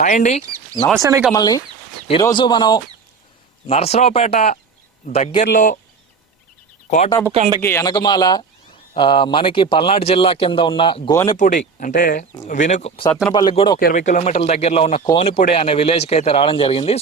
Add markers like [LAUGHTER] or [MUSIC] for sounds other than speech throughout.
Hi అండి. నమస్తే మీ కమల్ని. ఈరోజు మనం నరసరావుపేట దగ్గరలో కోటప్పకండకి వెనకమాల మనకి పల్నాడు జిల్లా కింద ఉన్న గోనెపూడి అంటే వినుకు సత్తెనపల్లికి కూడా ఒక ఇరవై కిలోమీటర్ల దగ్గరలో ఉన్న కోనిపూడి అనే విలేజ్కి అయితే రావడం జరిగింది.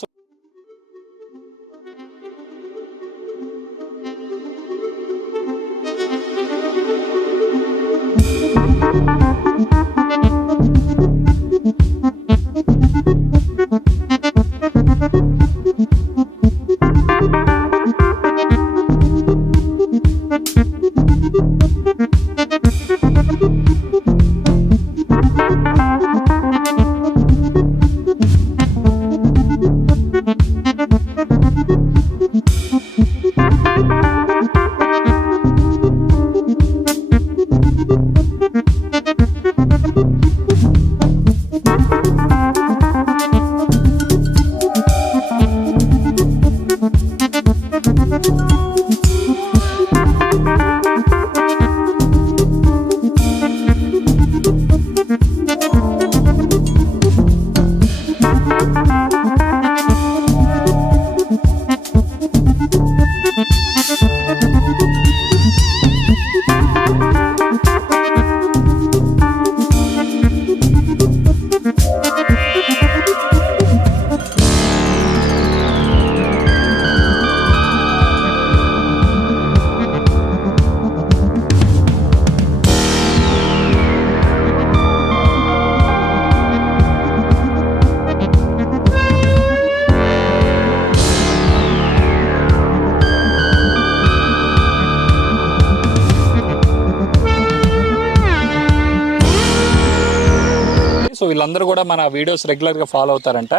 సో వీళ్ళందరూ కూడా మన వీడియోస్ రెగ్యులర్గా ఫాలో అవుతారంట.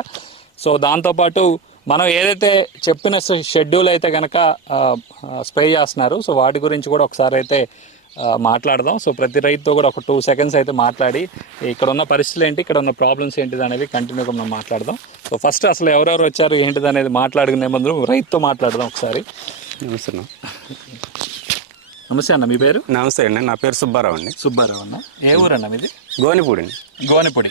సో దాంతోపాటు మనం ఏదైతే చెప్పిన షెడ్యూల్ అయితే కనుక స్ప్రే చేస్తున్నారు సో వాటి గురించి కూడా ఒకసారి అయితే మాట్లాడదాం. సో ప్రతి రైతుతో కూడా ఒక టూ సెకండ్స్ అయితే మాట్లాడి ఇక్కడ ఉన్న పరిస్థితులు ఏంటి ఇక్కడ ఉన్న ప్రాబ్లమ్స్ ఏంటిది అనేది కంటిన్యూగా మనం మాట్లాడదాం. సో ఫస్ట్ అసలు ఎవరెవరు వచ్చారు ఏంటిది అనేది మాట్లాడుకునే ముందు రైతుతో మాట్లాడదాం ఒకసారి. నమస్తే నమస్తే అన్న మీ పేరు? నమస్తే అండి నా పేరు సుబ్బారావు అండి. సుబ్బారావు అన్న. ఏ ఊరన్న మీది? గోనిపూడి గోనెపొడి.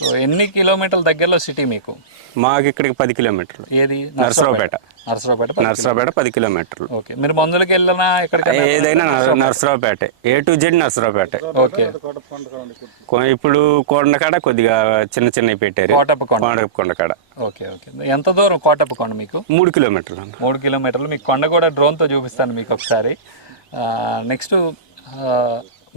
సో ఎన్ని కిలోమీటర్ల దగ్గరలో సిటీ మీకు? మాకు ఇక్కడికి పది కిలోమీటర్లు. ఏది? నరసరావుపేట. నరసరావుపేట నరసరావుపేట పది కిలోమీటర్లు. ఓకే. మీరు మందులకి వెళ్ళినా ఎక్కడికైనా ఏదైనా నర- Narasaraopet. A to Z Narasaraopet. Okay. ఇప్పుడు కొండకాడ కొద్దిగా చిన్న చిన్నవి పెట్టారు. కోటప్ప కొండ. కొండ కొండకాడ. Okay okay. ఎంత దూరం కోటప్ప కొండ మీకు? మూడు కిలోమీటర్లు అన్న. మూడు కిలోమీటర్లు. మీకు కొండ కూడా డ్రోన్తో చూపిస్తాను మీకు ఒకసారి. నెక్స్ట్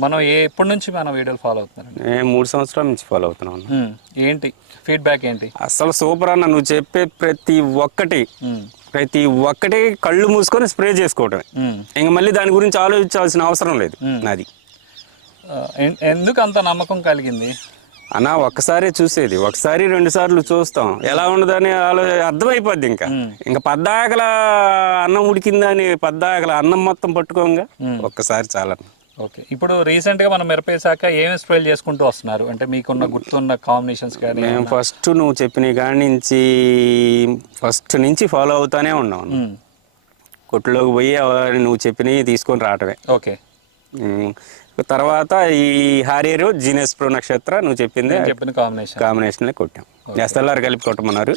మనం ఏ ఎప్పటి నుంచి మనం వీడియోలు ఫాలో అవుతున్నారండి? నేను మూడు సంవత్సరాల నుంచి ఫాలో అవుతున్నాను ఏంటి? ఫీడ్బ్యాక్ ఏంటి? అసలు సూపర్ అన్న నువ్వు చెప్పే ప్రతి ఒక్కటి ప్రతి ఒక్కటి కళ్ళు మూసుకొని స్ప్రే చేసుకోవటమే. ఇంక మళ్ళీ దాని గురించి ఆలోచించాల్సిన అవసరం లేదు నాది. ఎందుకు అంత నమ్మకం కలిగింది? అన్న ఒక్కసారి చూసేది. ఒకసారి రెండు సార్లు చూస్తాం. ఎలా ఉండదని ఆలో అర్థమైపోద్ది ఇంకా. ఇంకా పద్దాకల అన్నం ఉడికిందని పద్దాకల అన్నం మొత్తం పట్టుకోంగా ఒక్కసారి చాలా ఓకే. ఇప్పుడు రీసెంట్గా మనం మిరపేసాక ఏమి స్ప్రేలు చేసుకుంటూ వస్తున్నారు? అంటే మీకున్న గుర్తున్న కాంబినేషన్స్ కానీ మేము ఫస్ట్ నువ్వు చెప్పిన కాడి నుంచి ఫస్ట్ నుంచి ఫాలో అవుతానే ఉన్నాం కొట్టులోకి పోయి నువ్వు చెప్పినవి తీసుకొని రావటమే. ఓకే. తర్వాత ఈ హారియరు జీనియస్ ప్రో నక్షత్ర నువ్వు చెప్పింది చెప్పిన కాంబినేషన్ కాంబినేషన్లే కొట్టాం. ఎస్ఎల్ఆర్ కలిపి కొట్టమన్నారు.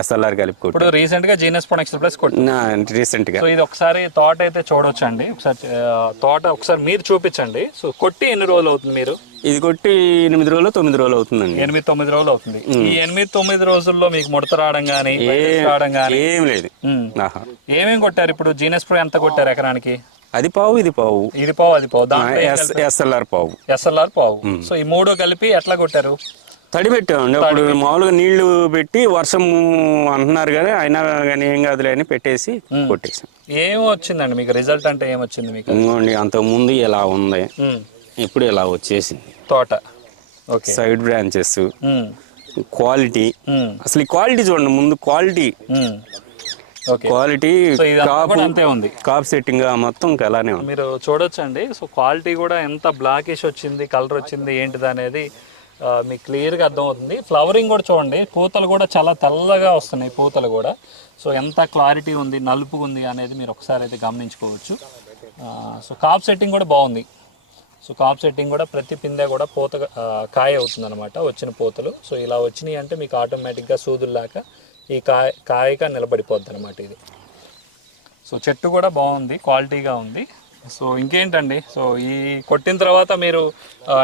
ఎస్ఎల్ఆర్ కలిపి కొట్టాం. ఇప్పుడు రీసెంట్గా జీనస్ ప్రొడక్షన్ ప్లస్ కొట్టి. నా రీసెంట్గా సో ఇది ఒకసారి తోట అయితే చూడొచ్చు అండి ఒకసారి తోట ఒకసారి మీరు చూపించండి. సో కొట్టి ఎన్ని రోజులు అవుతుంది మీరు? ఇది కొట్టి ఎనిమిది రోజులు తొమ్మిది రోజులు అవుతుందండి. ఎనిమిది తొమ్మిది రోజులు అవుతుంది. ఈ ఎనిమిది తొమ్మిది రోజుల్లో మీకు ముడత రావడం కానీ రావడం కానీ ఏం లేదు. ఏమేమి కొట్టారు ఇప్పుడు? జీనస్ ప్రో ఎంత కొట్టారు ఎకరానికి? అది పావు ఇది పావు. ఇది పావు అది పావు. ఎస్ఎల్ఆర్ పావు. ఎస్ఎల్ఆర్ పావు. సో ఈ మూడు కలిపి ఎట్లా కొట్టారు? తడి పెట్టామండి అప్పుడు మామూలుగా నీళ్ళు పెట్టి వర్షం అంటున్నారు కానీ అయినా కానీ ఏం కాదులే అని పెట్టేసి కొట్టేసాం. ఏం వచ్చిందండి మీకు? రిజల్ట్ అంటే ఏం వచ్చింది మీకు? ఇంకోండి అంతకుముందు ఇలా ఉంది. ఇప్పుడు ఇలా వచ్చేసింది? తోట. ఓకే. Side branches. క్వాలిటీ. అసలు ఈ క్వాలిటీ చూడండి ముందు క్వాలిటీ. క్వాలిటీ అంతే ఉంది. కాప్ సెట్టింగ్ మొత్తం అలానే ఉంది. మీరు చూడొచ్చండి. సో క్వాలిటీ కూడా ఎంత బ్లాకిష్ వచ్చింది కలర్ వచ్చింది ఏంటిది అనేది మీకు క్లియర్గా అర్థమవుతుంది. ఫ్లవరింగ్ కూడా చూడండి. పూతలు కూడా చాలా తెల్లగా వస్తున్నాయి పూతలు కూడా. సో ఎంత క్లారిటీ ఉంది నలుపు ఉంది అనేది మీరు ఒకసారి అయితే గమనించుకోవచ్చు. సో కాప్ సెట్టింగ్ కూడా బాగుంది. సో కాప్ సెట్టింగ్ కూడా ప్రతి పిందె కూడా పూత కాయ అవుతుంది అనమాట వచ్చిన పూతలు. సో ఇలా వచ్చినాయి అంటే మీకు ఆటోమేటిక్గా సూదుల్లాక ఈ కాయ కాయగా నిలబడిపోద్ది అనమాట ఇది. సో చెట్టు కూడా బాగుంది క్వాలిటీగా ఉంది. సో ఇంకేంటండి? సో ఈ కొట్టిన తర్వాత మీరు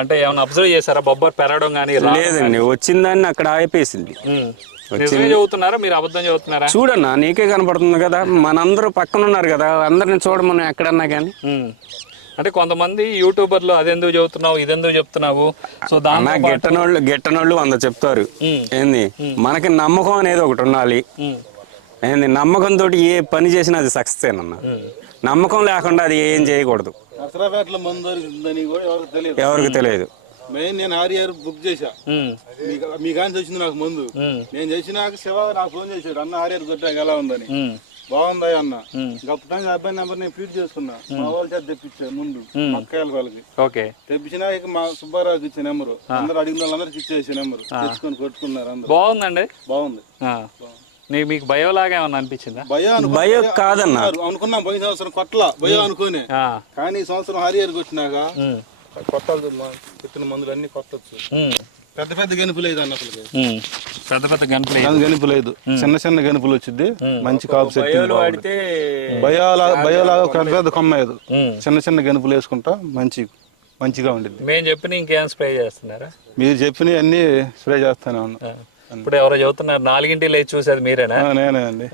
అంటే ఏమైనా అబ్జర్వ్ చేశారా? బొబ్బర్ పెరగడం కానీ లేదండి వచ్చిందాన్ని అక్కడ ఆపేసింది. నిజమే చదువుతున్నారా మీరు అబద్ధం చదువుతున్నారా చూడన్నా నీకే కనపడుతుంది కదా. మనందరూ పక్కన ఉన్నారు కదా అందరిని చూడమని ఎక్కడన్నా కానీ. అంటే కొంతమంది యూట్యూబర్లు అదెందుకు చెబుతున్నావు ఇదెందుకు చెప్తున్నావు సో దాని గిట్టనోళ్ళు గిట్టనోళ్ళు వంద చెప్తారు. ఏంది? మనకి నమ్మకం అనేది ఒకటి ఉండాలి. ఏంది? నమ్మకంతో ఏ పని చేసినా అది సక్సెస్ అన్న నమ్మకం లేకుండా అది ఏం చేయకూడదు. ఎవరికి తెలియదు. ఎవరికి తెలియదు. మెయిన్ నేను ఆర్ఆర్ బుక్ చేశా. మీకు మీ కానీ వచ్చింది నాకు ముందు. నేను చేసినాక శివ నాకు ఫోన్ చేశాడు. అన్న ఆర్ఆర్ కొట్టాక ఎలా ఉందని. బాగుందా అన్న. గప్పటానికి అబ్బాయి నెంబర్ నేను ఫీడ్ చేసుకున్నా. మా వాళ్ళ చేత తెప్పించా ముందు. మక్కాయల వాళ్ళకి. ఓకే. తెప్పించినా ఇక మా సుబ్బారావుకి ఇచ్చే నెంబరు. అందరు అడిగిన వాళ్ళందరికి ఇచ్చేసే నెంబరు. తెచ్చుకొని కొట్టుకున్నారు అందరు. బాగుందండి. బాగుంది. ఆ. నీ- మీకు భయోలాగా ఏమన్నా అనిపించిందా? భయ భయం కాదన్న. అనుకున్నాం పోయిన సంవత్సరం కొట్ల భయ అనుకునే. కానీ ఈ సంవత్సరం హరియర్ కొట్టినాక ఉమ్. కొట్టాలి పెట్టిన మందులు అన్ని కొట్టచ్చు. పెద్ద పెద్ద గెనుపు లేదు అన్న. పెద్ద పెద్ద గన్పులు దాని గెనుపు లేదు. చిన్న చిన్న గెనుపులు వచ్చింది మంచి కాపు సెట్టింగ్ భయాలాగా పెద్ద పెద్ద కొమ్మ. చిన్న చిన్న గెనుపులు వేసుకుంటా మంచి మంచిగా ఉండిద్ది. మేము చెప్పిన ఇంకేం స్ప్రే చేస్తున్నారా? మీరు చెప్పినవి అన్ని స్ప్రే చేస్తానే ఉన్నా. ఇప్పుడు ఎవరో చెబుతున్నారు నాలుగింటి లేచి చూసేది మీరేనా? ఆ, నేనే అండి.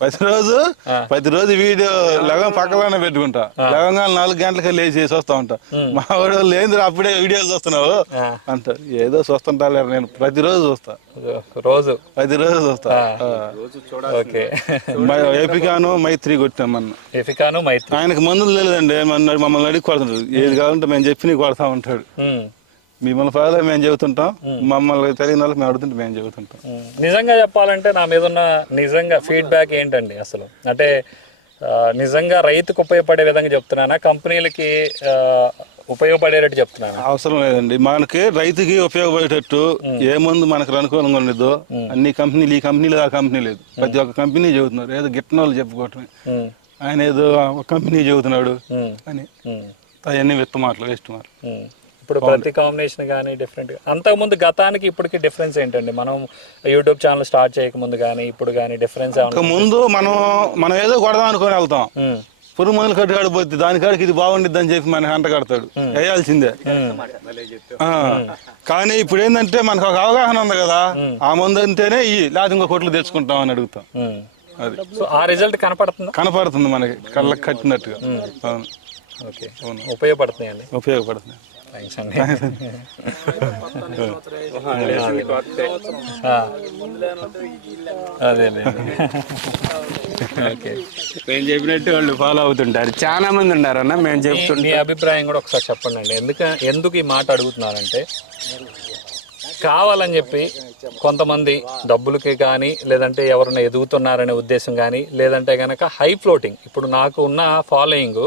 ప్రతిరోజు ప్రతిరోజు వీడియో లగం పక్కలోనే పెట్టుకుంటా. లగంగా నాలుగు గంటలకి లేచి చేసి వస్తా ఉంటా. మా వాడు లేదు అప్పుడే వీడియోలు చూస్తున్నావు. ఆ. అంటారు ఏదో చూస్తుంటా లేరు నేను ప్రతిరోజు చూస్తా. రోజు. ప్రతిరోజు చూస్తా. ఆ. ఓకే. మై- ఏపికాను మైత్రి కొట్టాం మొన్న. ఎఫికాను మైత్రి. ఆయనకు మందులు తెలియదండి మన మమ్మల్ని అడిగి కొడుతుంటాడు ఏది కావాలంటే మేము చెప్పి కొడతా ఉంటాడు. మిమ్మల్ని ఫాలో మేము చెబుతుంటాం. మమ్మల్ని తెలియని వాళ్ళకి మేము అడుగుతుంటే మేము చెబుతుంటాం. నిజంగా చెప్పాలంటే నా మీద ఉన్న నిజంగా ఫీడ్బ్యాక్ ఏంటండి అసలు? అంటే నిజంగా రైతుకు ఉపయోగపడే విధంగా చెప్తున్నానా? కంపెనీలకి ఉపయోగపడేటట్టు చెప్తున్నానా? అవసరం లేదండి. మనకి రైతుకి ఉపయోగపడేటట్టు ఏ మందు మనకు అనుకూలంగా ఉండదు అన్ని కంపెనీలు ఈ కంపెనీలు ఆ కంపెనీ లేదు. ప్రతి ఒక్క కంపెనీ చెబుతున్నారు. ఏదో గిట్టన వాళ్ళు చెప్పుకోవటమే. ఆయన ఏదో ఒక కంపెనీ చెబుతున్నాడు. అని. అవన్నీ విత్త మాటలు వేస్ట్ మాటలు. ఇప్పుడు ప్రతి కాంబినేషన్ కానీ డిఫరెంట్ అంతకుముందు గతానికి ఇప్పటికి డిఫరెన్స్ ఏంటండి? మనం యూట్యూబ్ ఛానల్ స్టార్ట్ చేయకముందు కానీ ఇప్పుడు కానీ డిఫరెన్స్ ముందు మనం మనం ఏదో కొడదాం అనుకొని వెళ్తాం. పురుగు మందులు కట్టు కాడిపోద్ది దానికాడికి ఇది బాగుండిద్ది అని చెప్పి మన అంట కడతాడు. వేయాల్సిందే. కానీ ఇప్పుడు ఏంటంటే మనకు ఒక అవగాహన ఉంది కదా ఆ మందు అంటేనే ఇవి లేకపోతే ఇంకో కొట్లు తెచ్చుకుంటాం అని అడుగుతాం. అది. ఆ రిజల్ట్ కనపడుతుందా? కనపడుతుంది మనకి కళ్ళకి కట్టినట్టుగా. అవును. ఓకే. ఉపయోగపడుతున్నాయండి? ఉపయోగపడుతుంది ఓకే. మేము చెప్పినట్టు వాళ్ళు ఫాలో అవుతుంటారు. చాలా మంది ఉన్నారన్న మేము చెప్తుంటాం. మీ అభిప్రాయం కూడా ఒకసారి చెప్పండి అండి. ఎందుకు ఎందుకు ఈ మాట అడుగుతున్నారంటే కావాలని చెప్పి కొంతమంది డబ్బులకి కానీ లేదంటే ఎవరైనా ఎదుగుతున్నారనే ఉద్దేశం కానీ లేదంటే కనుక హై ఫ్లోటింగ్ ఇప్పుడు నాకు ఉన్న ఫాలోయింగ్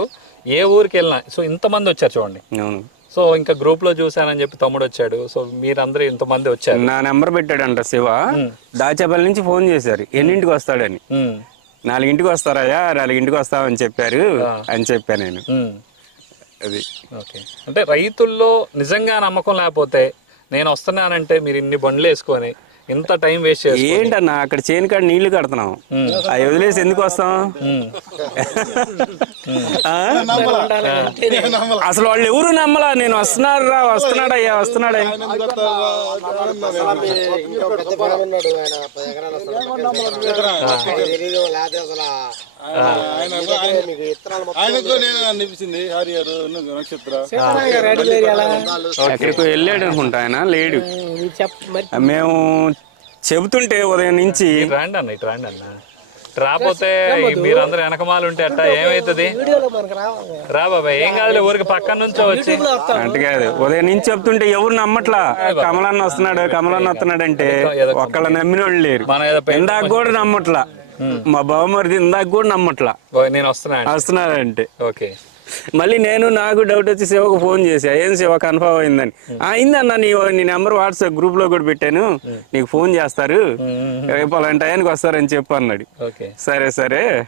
ఏ ఊరికి వెళ్ళినా సో ఇంతమంది వచ్చారు చూడండి. సో ఇంకా గ్రూప్లో చూసానని చెప్పి తమ్ముడు వచ్చాడు. సో మీరందరూ ఇంతమంది వచ్చారు. నా నెంబర్ పెట్టాడంట శివ. దాచేపల్లి నుంచి ఫోన్ చేశారు. ఎన్నింటికి వస్తాడని. నాలుగింటికి వస్తారయ్యా నాలుగింటికి వస్తామని చెప్పారు అని చెప్పాను నేను. అది. ఓకే. అంటే రైతుల్లో నిజంగా నమ్మకం లేకపోతే నేను వస్తున్నానంటే మీరు ఇన్ని బండ్లు వేసుకొని ఇంత టైం వేస్ట్ చేసి ఏంటన్నా అక్కడ చేను కాడ నీళ్ళు కడుతున్నాం. అవి వదిలేసి ఎందుకు వస్తాం? ఆ? అసలు వాళ్ళు ఎవరు నమ్మలా? నేను వస్తున్నారు రా వస్తున్నాడయ్యా వస్తున్నాడయ్యా ఆయనకు నేను అనిపించింది నక్షత్ర. ఎక్కడికో వెళ్ళాడు అనుకుంటా ఆయన లేడు. మేము చెబుతుంటే ఉదయం నుంచి రండి అన్న ఇటు రండి అన్న. ఇటు రాకపోతే మీరందరూ వెనకమాలు ఉంటే అట్ట ఏమైతుంది? రా బాబాయ్ ఏం కాదులే ఊరికి పక్కన నుంచో వచ్చి. అంటే కాదు. ఉదయం నుంచి చెప్తుంటే ఎవరు నమ్మట్లా? కమలన్న వస్తున్నాడు కమలన్న వస్తున్నాడు అంటే ఒక్కళ్ళ నమ్మిన వాళ్ళు లేరు. ఇందాక కూడా నమ్మట్లా? మా బావమరిది ఇందాక కూడా నమ్మట్లా. నేను వస్తున్నా అండి. వస్తున్నాడంటే. ఓకే. మళ్ళీ నేను నాకు డౌట్ వచ్చి శివకు ఫోన్ చేసా ఏం శివ కన్ఫర్మ్ అయిందని. "ఆ, అయిందన్న నీ నీ నెంబర్ వాట్సాప్ గ్రూప్లో కూడా పెట్టాను. నీకు ఫోన్ చేస్తారు. రేపు అలాంటి టైంకి వస్తారని చెప్పు అన్నాడు. సరే సరే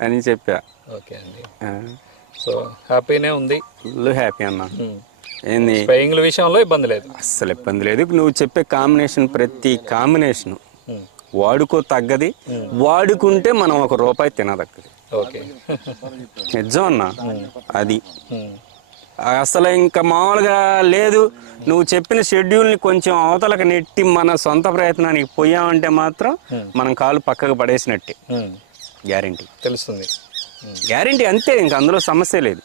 అని చెప్పా. ఓకే అండి. ఆ. సో హ్యాపీనే ఉంది. ఫుల్ హ్యాపీ అన్న. ఏంది? విషయంలో ఇబ్బంది లేదు. అస్సలు ఇబ్బంది లేదు. నువ్వు చెప్పే కాంబినేషన్ ప్రతి కాంబినేషన్ వాడుకో తగ్గది. వాడుకుంటే మనం ఒక రూపాయి తినదగ్గది. ఓకే. నిజం అన్న? అది. అసలు ఇంకా మామూలుగా లేదు. నువ్వు చెప్పిన షెడ్యూల్ని కొంచెం అవతలకు నెట్టి మన సొంత ప్రయత్నానికి పోయామంటే మాత్రం మనం కాలు పక్కకు పడేసినట్టే. గ్యారంటీ. తెలుస్తుంది. గ్యారంటీ అంతే ఇంకా అందులో సమస్య లేదు.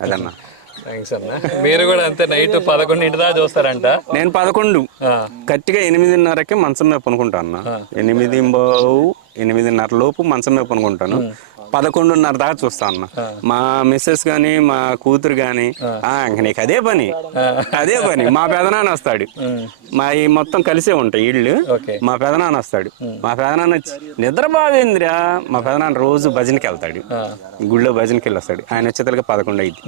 అదన్నా. థ్యాంక్స్ అన్న. మీరు కూడా అంతే నైట్ పదకొండింటి దాకా చూస్తారంట. నేను పదకొండు. గట్టిగా ఎనిమిదిన్నరకే మంచం మీద పనుకుంటాను అన్న. ఎనిమిది బావు ఎనిమిదిన్నర లోపు మంచం మీద పనుకుంటాను. పదకొండున్నర దాకా చూస్తా అన్న. మా మిస్సెస్ గాని మా కూతురు గాని ఇంక నీకు అదే పని. అదే పని. మా పెదనాన్న వస్తాడు. మా ఈ మొత్తం కలిసే ఉంటాయి ఇళ్ళు. మా పెదనాన్న వస్తాడు. మా పెదనాన్న వచ్చి, నిద్ర బాగేందిరా మా పెదనాన్న రోజు భజనకి వెళ్తాడు. గుళ్ళో భజనకి వెళ్ళి వస్తాడు ఆయన వచ్చేతలకి పదకొండు అయింది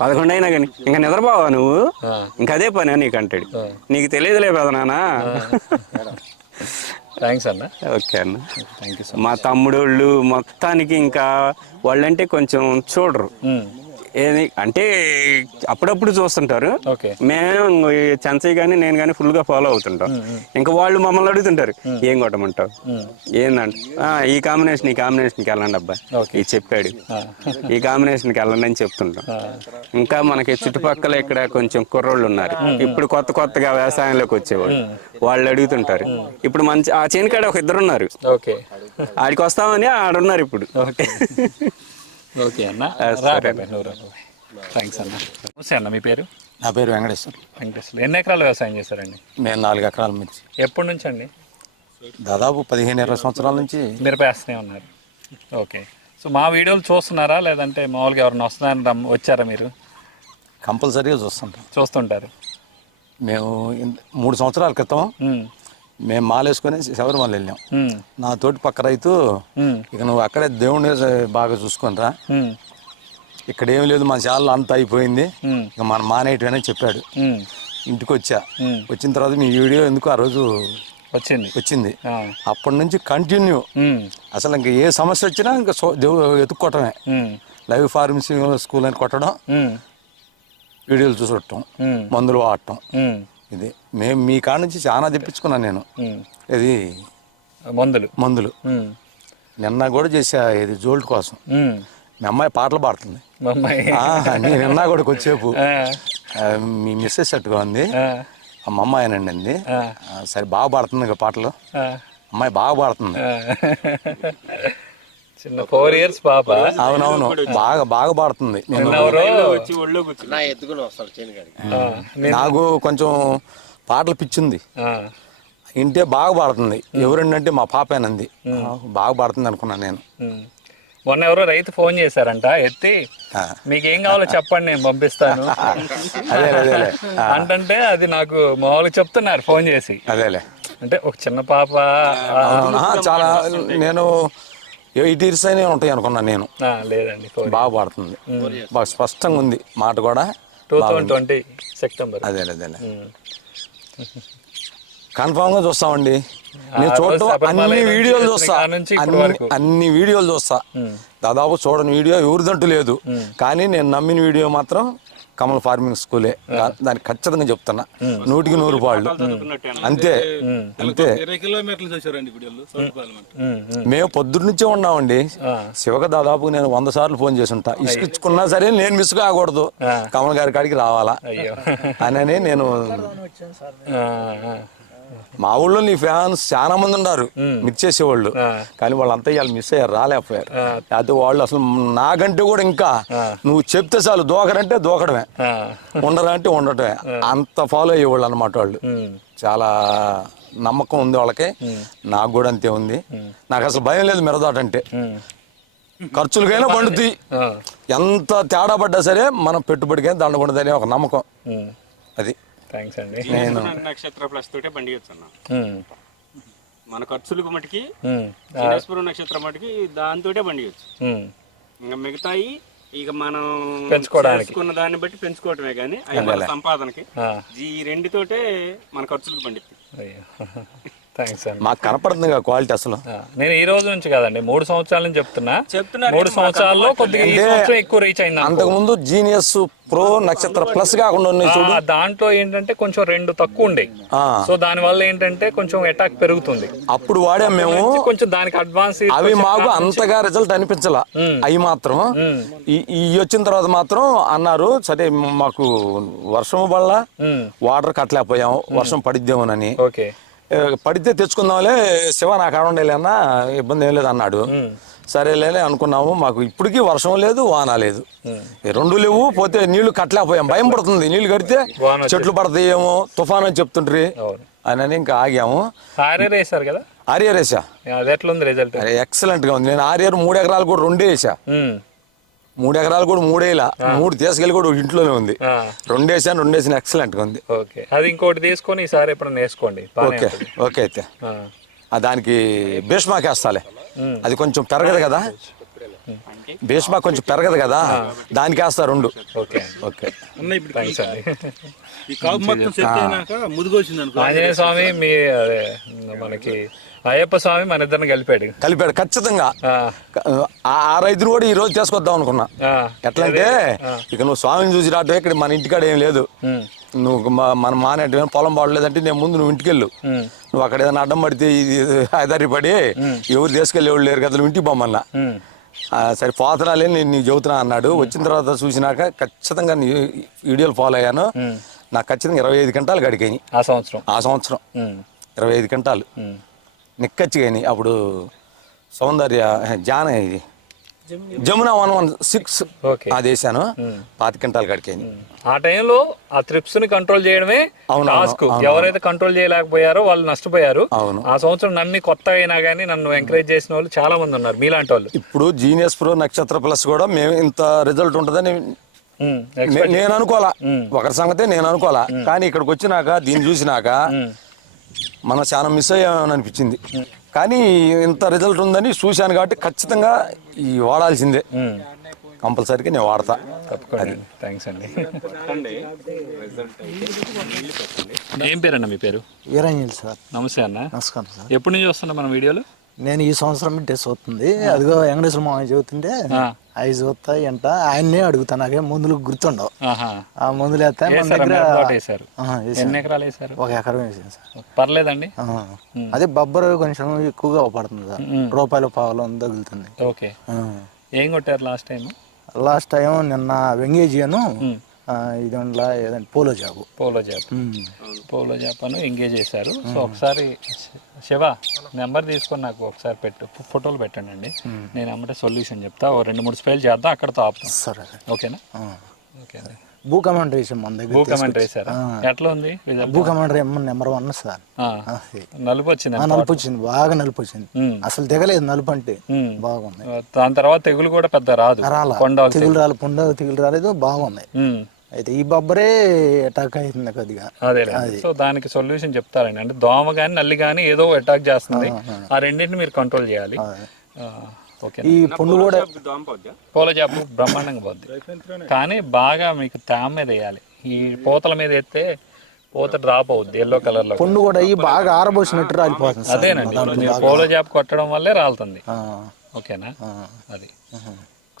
పదకొండు అయినా కానీ. ఇంకా నిద్రపోవా నువ్వు? ఇంకా అదే పని నీకు అంటాడు నీకు తెలియదులే పెదనానా థ్యాంక్స్ అన్న. ఓకే అన్న. థ్యాంక్ యూ సో మా తమ్ముడోళ్ళు మొత్తానికి ఇంకా వాళ్ళంటే కొంచెం చూడరు. ఏది? అంటే అప్పుడప్పుడు చూస్తుంటారు. మేము చెంచయ్య కానీ నేను కానీ ఫుల్గా ఫాలో అవుతుంటాం. ఇంకా వాళ్ళు మమ్మల్ని అడుగుతుంటారు. ఏం కొట్టమంటావు? ఏందంట "ఆ, ఈ కాంబినేషన్ ఈ కాంబినేషన్కి వెళ్ళండి అబ్బా. ఇది చెప్పాడు. ఈ కాంబినేషన్కి వెళ్ళండి అని చెప్తుంటాం. ఇంకా మనకి చుట్టుపక్కల ఇక్కడ కొంచెం కుర్రోళ్ళు ఉన్నారు. ఇప్పుడు కొత్త కొత్తగా వ్యవసాయంలోకి వచ్చేవాళ్ళు. వాళ్ళు అడుగుతుంటారు. ఇప్పుడు మంచి ఆ చేనికాడ ఒక ఇద్దరు ఉన్నారు. ఆడికి వస్తామని ఆడున్నారు ఇప్పుడు. ఓకే అన్న. థ్యాంక్స్ అన్న. నమస్తే అన్న మీ పేరు? నా పేరు వెంకటేశ్వర్. వెంకటేశ్వర. ఎన్ని ఎకరాలు వ్యవసాయం చేశారండి? నేను నాలుగు ఎకరాల మిర్చి. ఎప్పటి నుంచి అండి? దాదాపు పదిహేను ఇరవై సంవత్సరాల నుంచి మిరపేస్తూనే ఉన్నారు. ఓకే. సో మా వీడియోలు చూస్తున్నారా? లేదంటే మామూలుగా ఎవరైనా వస్తున్నారని రమ్ వచ్చారా మీరు? కంపల్సరీగా చూస్తుంటాం. చూస్తుంటారు. మేము మూడు సంవత్సరాల క్రితం మేము మాలేసుకొని శబరిమల వెళ్ళాం. నా తోటి పక్క రైతు ఇక నువ్వు అక్కడే దేవుడిని బాగా చూసుకుంటా ఇక్కడ ఏం లేదు మన చాలా అంతా అయిపోయింది. ఇక మనం మానేయటమని చెప్పాడు. ఇంటికి వచ్చా. వచ్చిన తర్వాత మీ వీడియో ఎందుకు ఆ రోజు వచ్చింది. వచ్చింది? అప్పటి నుంచి కంటిన్యూ. అసలు ఇంక ఏ సమస్య వచ్చినా ఇంకా ఎత్తుక్కోవటమే. లైవ్ ఫార్మసీ స్కూల్ అని కొట్టడం. వీడియోలు ఉమ్, మందులు వాడటం. ఇది. మేము మీ కాడ నుంచి చాలా తెప్పించుకున్నాను నేను. ఇది మందులు. మందులు. నిన్న కూడా చేసా ఇది జోల్ట్ కోసం. మీ అమ్మాయి పాటలు పాడుతుంది. అమ్మాయి. నేను నిన్న కూడా కొద్దిసేపు. మీ మిస్సెస్ అట్టుగా ఉంది. మా అమ్మాయినండి అంది. ఆ. ఆ, సరే బాగా పాడుతుంది పాటలు. అమ్మాయి బాగా పాడుతుంది. చిన్న ఫోర్ ఇయర్స్ పాప. అవునవును. బాగా బాగా పాడుతుంది. నేను నా ఎత్తుకుని వస్తాడు చేనుగాడికి నాకు కొంచెం పాటలు పిచ్చింది. ఆ, ఇంటే బాగా పాడుతుంది. ఎవరండి అంటే మా పాపేనంది బాగా పాడుతుంది అనుకున్నాను నేను. మొన్న ఎవరో రైతు ఫోన్ చేశారంట ఎత్తి. మీకు ఏం కావాలో చెప్పండి నేను పంపిస్తాను. [LAUGHS] అంటే అది నాకు మామూలుగా చెప్తున్నారు ఫోన్ చేసి. అదేలే. అంటే ఒక చిన్న పాప. చాలా నేను ఎయిట్ ఇయర్స్ అయినా ఉంటాయి అనుకున్నాను నేను. ఆ, లేదండి ఫోన్ బాగా పాడుతుంది. బాగా స్పష్టంగా ఉంది. మాట కూడా టూ థౌజండ్ ట్వంటీ సెప్టెంబర్. అదేలే అదేలే [LAUGHS] కన్ఫామ్గా చూస్తామండి. నేను చూడటం అన్ని వీడియోలు చూస్తా. అన్ని వీడియోలు చూస్తా. దాదాపు చూడని వీడియో ఎవరిదంటూ లేదు. కానీ నేను నమ్మిన వీడియో మాత్రం కమల్ ఫార్మింగ్ స్కూలే. దానికి ఖచ్చితంగా చెప్తున్నా. నూటికి నూరు పాళ్ళు అంతే. అంతే. మేము పొద్దున్న నుంచే ఉన్నామండి. శివక దాదాపు నేను వంద సార్లు ఫోన్ చేసి ఉంటా ఇసుకిచ్చుకున్నా సరే నేను మిస్ కాకూడదు. కమల్ గారి కాడికి రావాలా. అని [LAUGHS] నేను. మా ఊళ్ళో నీ ఫ్యాన్స్ చాలా మంది ఉన్నారు. మిస్ చేసేవాళ్ళు. కానీ వాళ్ళంతా ఇవాళ మిస్ అయ్యారు రాలేకపోయారు. అయితే వాళ్ళు అసలు నాకంటే కూడా ఇంకా నువ్వు చెప్తే చాలు దూకరంటే దూకడమే. ఉండరా అంటే ఉండటమే. అంత ఫాలో అయ్యేవాళ్ళు అన్నమాట వాళ్ళు. చాలా నమ్మకం ఉంది వాళ్ళకి. నాకు కూడా అంతే ఉంది. నాకు అసలు భయం లేదు మిరదాటంటే. ఖర్చులకైనా పండుతాయి ఎంత తేడా పడ్డా సరే మనం పెట్టుబడికైనా దండకూడదనే ఒక నమ్మకం. అది. థ్యాంక్స్ అండి. నేను నక్షత్ర ప్లస్ తోటే బండి మన ఖర్చులకు మటుకి ఉమ్, శనేశ్వరం నక్షత్రం మటుకి దాంతోటే బండి ఉమ్. ఇంకా మిగతాయి ఇక మనం పెంచుకోవడానికి. దాన్ని బట్టి పెంచుకోవటమే కానీ అవి మన సంపాదనకి. ఈ రెండుతోటే మన ఖర్చులకు పండిద్ది థ్యాంక్స్ అండి. మాకు కనపడుతుంది కదా క్వాలిటీ అసలు నేను ఈ రోజు నుంచి కాదండి మూడు సంవత్సరాల నుంచి చెప్తున్నా. చెప్తున్నారు మూడు సంవత్సరాల్లో కొద్దిగా ఈ సంవత్సరం ఎక్కువ రీచ్ అయింది. అంతకుముందు జీనియస్ ప్రో నక్షత్ర ప్లస్ కాకుండా చూడు ఆ, దాంట్లో ఏంటంటే కొంచెం రెండు తక్కువ ఉండే. ఆ, సో దాని వల్ల ఏంటంటే కొంచెం అటాక్ పెరుగుతుంది. అప్పుడు వాడాం మేము. కొంచెం దానికి అడ్వాన్స్ అవి మాకు అంతగా రిజల్ట్ అనిపించాల. అవి మాత్రం. ఈ వచ్చిన తర్వాత మాత్రం అన్నారు సరే మాకు వర్షం వల్ల వాటర్ కట్టలేకపోయాం వర్షం పడిద్దామోనని. ఓకే. పడితే తెచ్చుకుందాంలే శివ నాకు ఆడండేలే అన్న ఇబ్బంది ఏం లేదు అన్నాడు. సరేలే అనుకున్నాము మాకు ఇప్పటికీ వర్షం లేదు వాన లేదు. రెండు లేవు పోతే నీళ్ళు కట్టలేకపోయాం. భయం పడుతుంది నీళ్ళు కడితే చెట్లు పడతాయేమో తుఫాన్ అని చెప్తుండ్రి. అవును. అని ఇంకా ఆగాము. వేసారు కదా? ఆరియర్ వేసా ఎక్సలెంట్గా ఉంది. నేను ఆరియర్ మూడు ఎకరాలు కూడా రెండే వేసా. మూడు ఎకరాలు కూడా మూడేలా మూడు తీసుకెళ్ళి కూడా ఇంట్లోనే ఉంది. రెండు వేసాను రెండు వేసిన ఎక్సలెంట్గా ఉంది. ఓకే. అది ఇంకోటి తీసుకొని ఈసారి ఎప్పుడైనా వేసుకోండి. ఓకే. ఓకే అయితే. దానికి భీష్మాకి వేస్తాలే. అది కొంచెం పెరగదు కదా? భీష్మా కొంచెం పెరగదు కదా? దానికి వేస్తా రెండు. ఓకే. ఓకే. ఆంజనేయ స్వామి మీ అదే మనకి అయ్యప్ప స్వామి మన ఇద్దరిని కలిపాడు. కలిపాడు ఖచ్చితంగా. ఆ, రైతును కూడా ఈ రోజు చేసుకొద్దాం అనుకున్నా. ఎట్లా అంటే ఇక నువ్వు స్వామిని చూసి రావటం ఇక్కడ మన ఇంటికాడ ఏం లేదు. నువ్వు మనం మానేట పొలం బాడలేదంటే నేను ముందు నువ్వు ఇంటికి వెళ్ళు ఉమ్, నువ్వు అక్కడ ఏదైనా అడ్డం పడితే ఇది ఆధారి పడి ఎవరు తీసుకెళ్ళి ఎవరు లేరు కదా నువ్వు ఇంటికి పోమన్నా. సరే పోతరాలే నేను నీకు చెబుతున్నా అన్నాడు. వచ్చిన తర్వాత చూసినాక ఖచ్చితంగా నీ వీడియోలు ఫాలో అయ్యాను. నాకు ఖచ్చితంగా ఇరవై ఐదు గంటలు గడికాయి. ఆ సంవత్సరం. ఆ సంవత్సరం. ఇరవై ఐదు గంటలు. నిక్కచ్చిగాని అప్పుడు సౌందర్య జాన ఇది? జమున వన్ వన్ సిక్స్ అది వేసాను పాతి గంటలు గడికాయి ఆ టైంలో ఆ త్రిప్స్ని కంట్రోల్ చేయడమే టాస్క్ ఎవరైతే కంట్రోల్ చేయలేకపోయారో వాళ్ళు నష్టపోయారు. అవును. ఆ సంవత్సరం నమ్మి కొత్త అయినా కానీ నన్ను ఎంకరేజ్ చేసిన వాళ్ళు చాలా మంది ఉన్నారు మీలాంటి వాళ్ళు. ఇప్పుడు జీనియస్ ప్రో నక్షత్ర ప్లస్ కూడా మేము ఇంత రిజల్ట్ ఉంటుందని నేను అనుకోవాలా. ఒకరి సంగతే నేను అనుకోవాలా. కానీ ఇక్కడికి వచ్చినాక దీన్ని చూసినాక మనం చాలా మిస్ అయ్యామని అనిపించింది కానీ ఇంత రిజల్ట్ ఉందని చూశాను కాబట్టి ఖచ్చితంగా ఈ వాడాల్సిందే. కంపల్సరీగా నేను వాడతా. తప్పకుండా థ్యాంక్స్ అండి. ఏం పేరన్న మీ పేరు? వీరంజలి సార్. నమస్తే అన్న. నమస్కారం సార్. ఎప్పటి నుంచి వస్తున్నా మన వీడియోలు? నేను ఈ సంవత్సరం టెస్ట్ అవుతుంది అదిగో వెంకటేశ్వర మామయ్య ఆ, అవి చూస్తా ఎంట ఆయన్నే అడుగుతా నాకేం మందులు గుర్తుండవు. ఆ మందులు వేస్తే మన? దగ్గర. ఎన్ని ఎకరాలు వేసారు ఒక ఎకరం వేసాను సార్. పర్లేదండి. అదే బొబ్బరు కొంచెం ఎక్కువగా పడుతుంది సార్. రూపాయల పావులు తగులుతుంది ఓకే. ఏం కొట్టారు లాస్ట్ టైం లాస్ట్ టైం నిన్న వెంగేజియను ఇది ఉండలా ఏదంటే polo job. Polo job. Polo జాపాను engage చేశారు. సో ఒకసారి శివ నెంబర్ తీసుకొని నాకు ఒకసారి పెట్టు ఫోటోలు పెట్టండి అండి నేను అమ్మటే సొల్యూషన్ చెప్తా ఓ రెండు మూడు స్పైల్ చేద్దాం అక్కడతో ఆపుతాం. సరే ఓకేనా. ఓకే అండి. భూ కమాండర్ వేసాం మన దగ్గర భూ కమెంట్ వేసారా ఎట్లా ఉంది? భూ కమాండర్ నెంబర్ వన్ సార్. నలుపు వచ్చింది నలుపు వచ్చింది బాగా నలుపు వచ్చింది. అసలు దిగలేదు నలుపు అంటే. బాగుంది. దాని తర్వాత తెగులు కూడా పెద్ద రాదు. రాలా. తెగులు రాలి పుండ తెగులు రాలేదు బాగుంది. అయితే ఈ బొబ్బరే అటాక్ అవుతుంది కొద్దిగా. అదే. సో దానికి సొల్యూషన్ చెప్తారండి. అంటే దోమ కానీ నల్లి కానీ ఏదో అటాక్ చేస్తుంది. ఆ రెండింటిని మీరు కంట్రోల్ చేయాలి. ఈ పుండు కూడా పూల జాబు బ్రహ్మాండంగా పోద్ది. కానీ బాగా మీకు తేమ మీద వేయాలి. ఈ పూతల మీద వేస్తే పూత డ్రాప్ అవుద్ది ఎల్లో కలర్లో పుండు కూడా ఈ బాగా ఆరబోసినట్టు రాలిపోతుంది అదేనండి. పూల జాబ్ కొట్టడం వల్లే రాలుతుంది. ఆ, ఓకేనా? అది.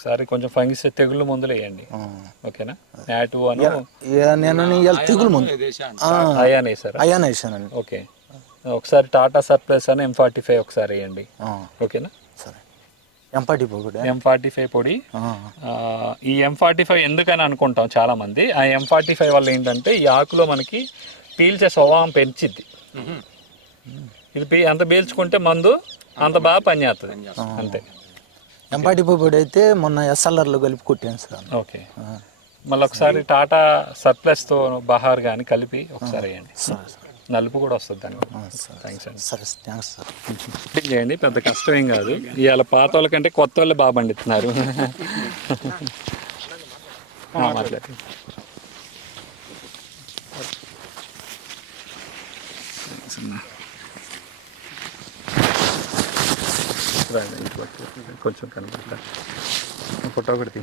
ఒకసారి కొంచెం ఫంగిస్ తెగుళ్ళు మందులు వేయండి. ఓకేనా? నాటు అను నేను తెగులు ముందు. అయాన్ వేసారా వేసానండి ఓకే. ఒకసారి టాటా సర్ప్లస్ అని ఎం ఫార్టీ ఫైవ్ ఒకసారి వేయండి. ఓకేనా? సరే. ఎంపాటి పొగుడు ఎం ఫార్టీ ఫైవ్ పొడి. ఆ, ఈ ఎం ఫార్టీ ఫైవ్ ఎందుకని అనుకుంటాం చాలా మంది ఆ ఎం ఫార్టీ ఫైవ్ వల్ల ఏంటంటే ఈ ఆకులో మనకి పీల్చే స్వభావం పెంచిద్ది. ఇది ఎంత పీల్చుకుంటే మందు అంత బాగా పనిచేస్తుంది అంతే. ఎంపాటి పొగుడు అయితే మొన్న ఎస్ఎల్ఆర్లో కలిపి కొట్టాను సార్ ఓకే మళ్ళీ ఒకసారి టాటా సర్ప్లస్తో బహార్ కానీ కలిపి ఒకసారి వేయండి. నలుపు కూడా వస్తుంది దానికి. థ్యాంక్స్ అండి. సరే థ్యాంక్స్ సార్. చేయండి పెద్ద కష్టం ఏం కాదు. ఇవాళ పాత వాళ్ళకంటే కొత్త వాళ్ళు బాగా పండిస్తున్నారు. మాట్లాడు ఇటు పట్టు. కొంచెం కనబడతా. ఫోటో ఒకటి